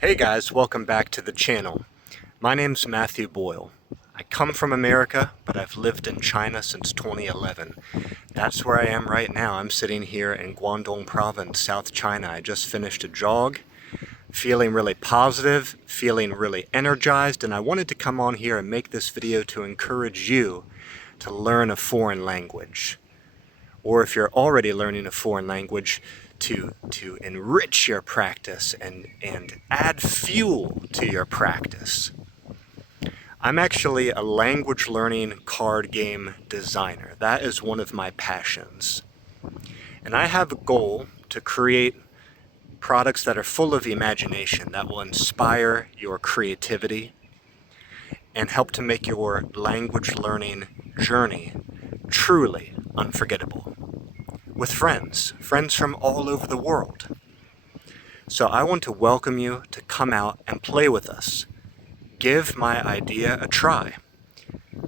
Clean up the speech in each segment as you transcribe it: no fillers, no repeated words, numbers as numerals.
Hey guys, welcome back to the channel. My name's Matthew Boyle. I come from America, but I've lived in China since 2011. That's where I am right now. I'm sitting here in Guangdong Province, South China. I just finished a jog, feeling really positive, feeling really energized, and I wanted to come on here and make this video to encourage you to learn a foreign language. Or if you're already learning a foreign language, to enrich your practice and add fuel to your practice. I'm actually a language learning card game designer. That is one of my passions. And I have a goal to create products that are full of imagination, that will inspire your creativity and help to make your language learning journey truly unforgettable. With friends from all over the world. So I want to welcome you to come out and play with us. Give my idea a try.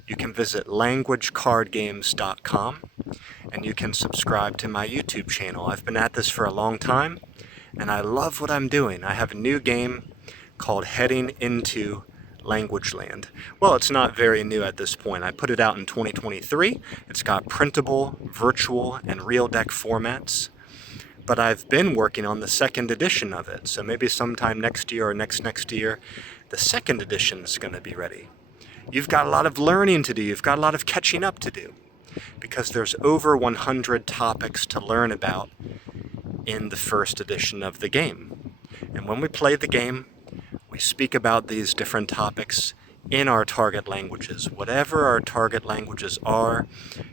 You can visit languagecardgames.com and you can subscribe to my YouTube channel. I've been at this for a long time and I love what I'm doing. I have a new game called Heading Into Language Land. Well, it's not very new at this point. I put it out in 2023. It's got printable, virtual, and real deck formats. But I've been working on the second edition of it. So maybe sometime next year or next year, the second edition is going to be ready. You've got a lot of learning to do. You've got a lot of catching up to do. Because there's over 100 topics to learn about in the first edition of the game. And when we play the game, we speak about these different topics in our target languages. Whatever our target languages are,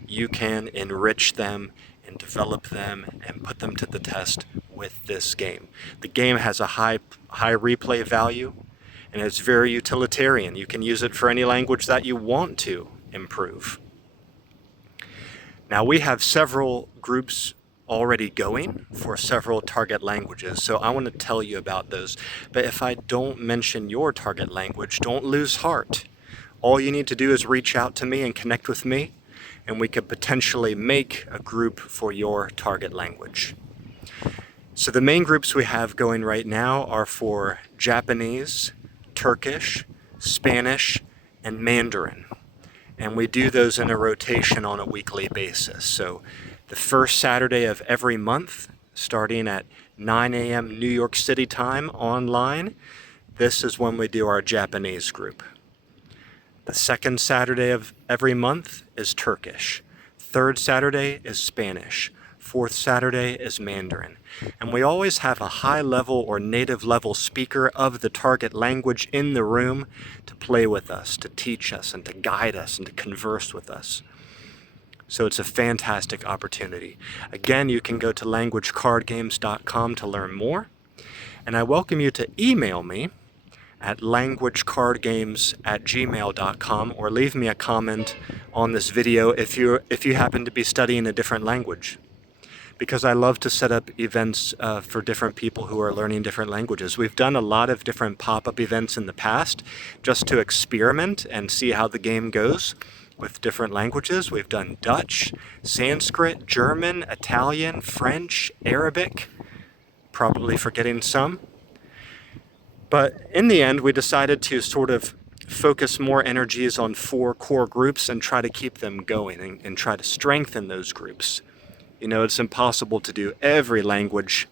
you can enrich them and develop them and put them to the test with this game. The game has a high replay value and it's very utilitarian. You can use it for any language that you want to improve. Now we have several groups already going for several target languages, so I want to tell you about those. But if I don't mention your target language, don't lose heart. All you need to do is reach out to me and connect with me, and we could potentially make a group for your target language. So the main groups we have going right now are for Japanese, Turkish, Spanish, and Mandarin. And we do those in a rotation on a weekly basis. So the first Saturday of every month, starting at 9 a.m. New York City time online, this is when we do our Japanese group. The second Saturday of every month is Turkish. Third Saturday is Spanish. Fourth Saturday is Mandarin. And we always have a high level or native level speaker of the target language in the room to play with us, to teach us, and to guide us, and to converse with us. So it's a fantastic opportunity. Again, you can go to languagecardgames.com to learn more. And I welcome you to email me at languagecardgames@gmail.com or leave me a comment on this video if you happen to be studying a different language. Because I love to set up events for different people who are learning different languages. We've done a lot of different pop-up events in the past just to experiment and see how the game goes with different languages. We've done Dutch, Sanskrit, German, Italian, French, Arabic, probably forgetting some. But in the end, we decided to sort of focus more energies on 4 core groups and try to keep them going and try to strengthen those groups. You know, it's impossible to do every language.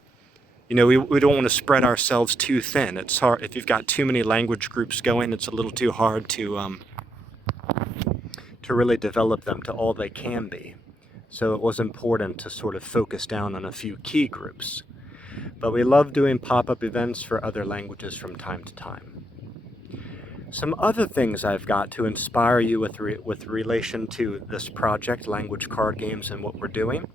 You know, we don't want to spread ourselves too thin. It's hard. If you've got too many language groups going, it's a little too hard to really develop them to all they can be. So it was important to sort of focus down on a few key groups. But we love doing pop-up events for other languages from time to time. Some other things I've got to inspire you with relation to this project, Language Card Games, and what we're doing.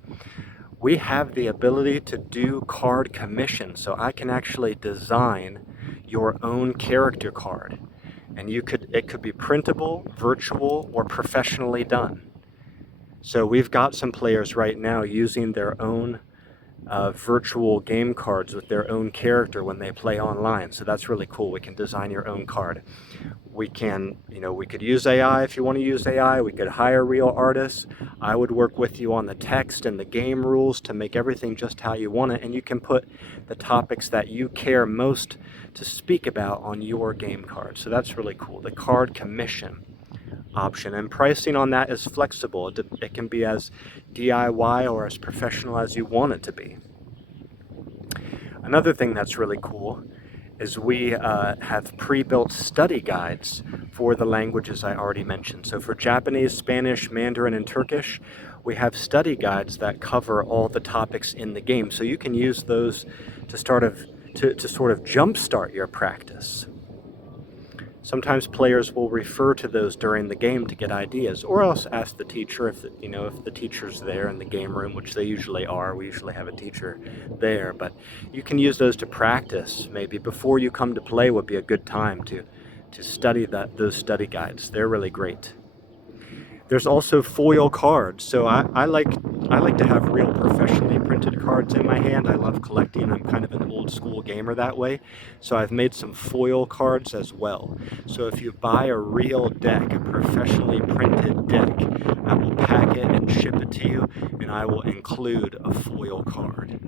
We have the ability to do card commissions, so I can actually design your own character card. And it could be printable, virtual, or professionally done. So we've got some players right now using their own virtual game cards with their own character when they play online. So that's really cool. We can design your own card. We can, we could use AI if you want to use AI. We could hire real artists. I would work with you on the text and the game rules to make everything just how you want it. And you can put the topics that you care most to speak about on your game card. So that's really cool. The card commission option, and pricing on that is flexible. It can be as DIY or as professional as you want it to be. Another thing that's really cool is we have pre-built study guides for the languages I already mentioned. So for Japanese, Spanish, Mandarin, and Turkish, we have study guides that cover all the topics in the game. So you can use those to sort of jumpstart your practice. Sometimes players will refer to those during the game to get ideas, or else ask the teacher if the teacher's there in the game room, which they usually are. We usually have a teacher there, but you can use those to practice. Maybe before you come to play would be a good time to study those study guides. They're really great. There's also foil cards. So I like to have real professionally printed cards in my hand. I love collecting. I'm kind of an old school gamer that way. So I've made some foil cards as well. So if you buy a real deck, a professionally printed deck, I will pack it and ship it to you, and I will include a foil card.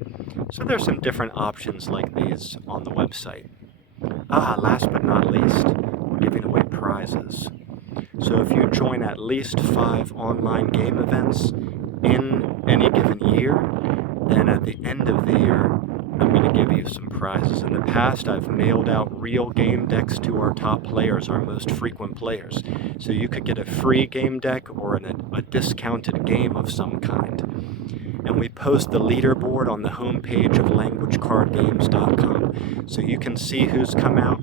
So there's some different options like these on the website. Last but not least, we're giving away prizes. So if you join at least 5 online game events in any given year, then at the end of the year, I'm going to give you some prizes. In the past, I've mailed out real game decks to our top players, our most frequent players. So you could get a free game deck or a discounted game of some kind. And we post the leaderboard on the homepage of languagecardgames.com. So you can see who's come out.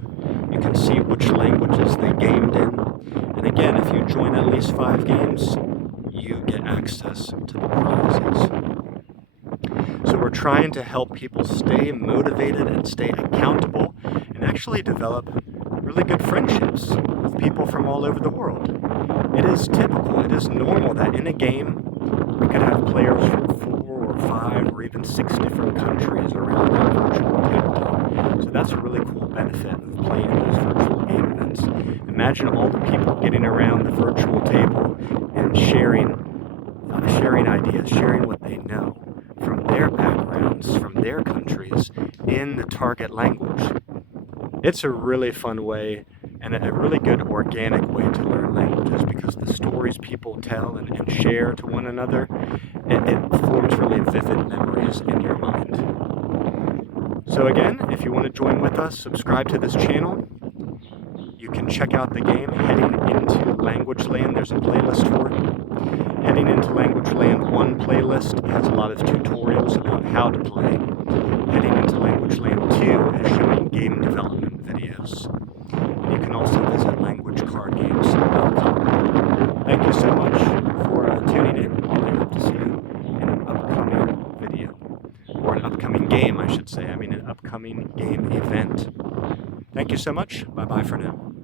You can see which languages they gamed in. And again, if you join at least 5 games, you get access to the prizes. So we're trying to help people stay motivated and stay accountable and actually develop really good friendships with people from all over the world. It is typical, it is normal that in a game we could have players from 4 or 5 or even 6 different countries around that virtual tabletop. So that's a really cool benefit of playing in those virtual game events. Imagine all the people getting around the virtual table and sharing ideas, sharing what they know from their backgrounds, from their countries, in the target language. It's a really fun way and a really good organic way to learn languages, because the stories people tell and share to one another, it forms really vivid memories in your mind. So again, if you want to join with us, subscribe to this channel. You can check out the game Heading into Language Land. There's a playlist for it. Heading into Language Land 1 playlist has a lot of tutorials about how to play. Heading into Language Land 2 is showing game development videos. And you can also visit languagecardgames.com. Thank you so much for tuning in. I hope to see you in an upcoming video. Or an upcoming game, I should say. I mean an upcoming game event. Thank you so much. Bye-bye for now.